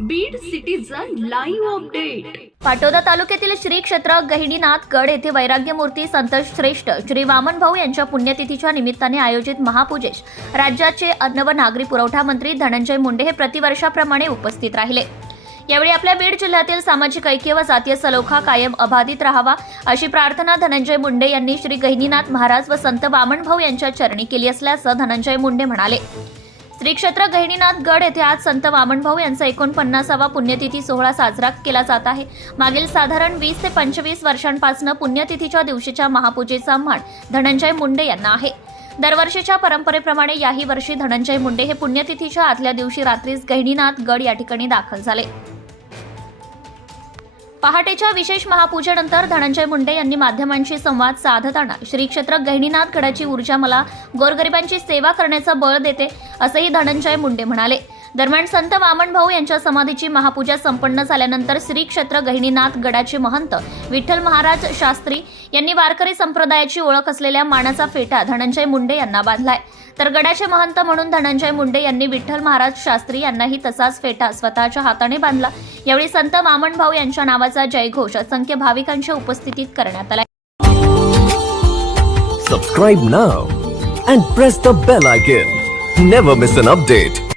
Beed citizen live update Patoda तालुक्यातील श्री क्षेत्र गहिनीनाथ गड येथे वैराग्य मूर्ती संत श्रेष्ठ श्री वामन भाऊ यांच्या पुण्यतिथीच्या निमित्ताने आयोजित महापूजेस. राज्याचे अन्न व नागरी पुरवठा मंत्री धनंजय मुंडे हे प्रतिवर्षाप्रमाणे उपस्थित राहिले. यावेळी आपल्या बीड जिल्ह्यातील सामाजिक ऐक्य व जातीय सलोखा कायम अबाधित राहावा अशी प्रार्थना धनंजय मुंडे यांनी श्री गहिनीनाथ महाराज व संत वामन भाऊ यांच्या चरणी केली असल्याचं धनंजय मुंडे म्हणाले. श्री क्षेत्र गहिनीनाथ गड येथे आज संत वामनभाऊ यांचा एकोणपन्नासावा पुण्यतिथी सोहळा साजरा केला जात आहे. मागील साधारण वीस ते पंचवीस वर्षांपासून पुण्यतिथीच्या दिवशीच्या महापूजेचा मान धनंजय मुंडे यांना आहे. दरवर्षीच्या परंपरेप्रमाणे याही वर्षी धनंजय मुंडे हे पुण्यतिथीच्या आदल्या दिवशी रात्रीच गहिनीनाथ गड या ठिकाणी दाखल झाले. पहाटेच्या विशेष महापूजेनंतर धनंजय मुंडे यांनी माध्यमांशी संवाद साधताना श्री क्षेत्र गहिनीनाथ गडाची ऊर्जा मला गोरगरिबांची सेवा करण्याचं बळ देते असंही धनंजय मुंडे म्हणाले. दरम्यान संत वामन भाऊ यांच्या समाधीची महापूजा संपन्न झाल्यानंतर श्री क्षेत्र गहिनीनाथ गडाचे महंत विठ्ठल महाराज शास्त्री यांनी वारकरी संप्रदायाची ओळख असलेल्या मानाचा फेटा धनंजय मुंडे यांना बांधलाय तर गडाचे महंत म्हणून धनंजय मुंडे यांनी विठ्ठल महाराज शास्त्री यांनाही तसाच फेटा स्वतःच्या हाताने बांधला यावेळी संत वामन भाऊ यांच्या नावाचा जयघोष असंख्य भाविकांच्या उपस्थितीत करण्यात आला Subscribe now and press the bell icon. Never miss an update.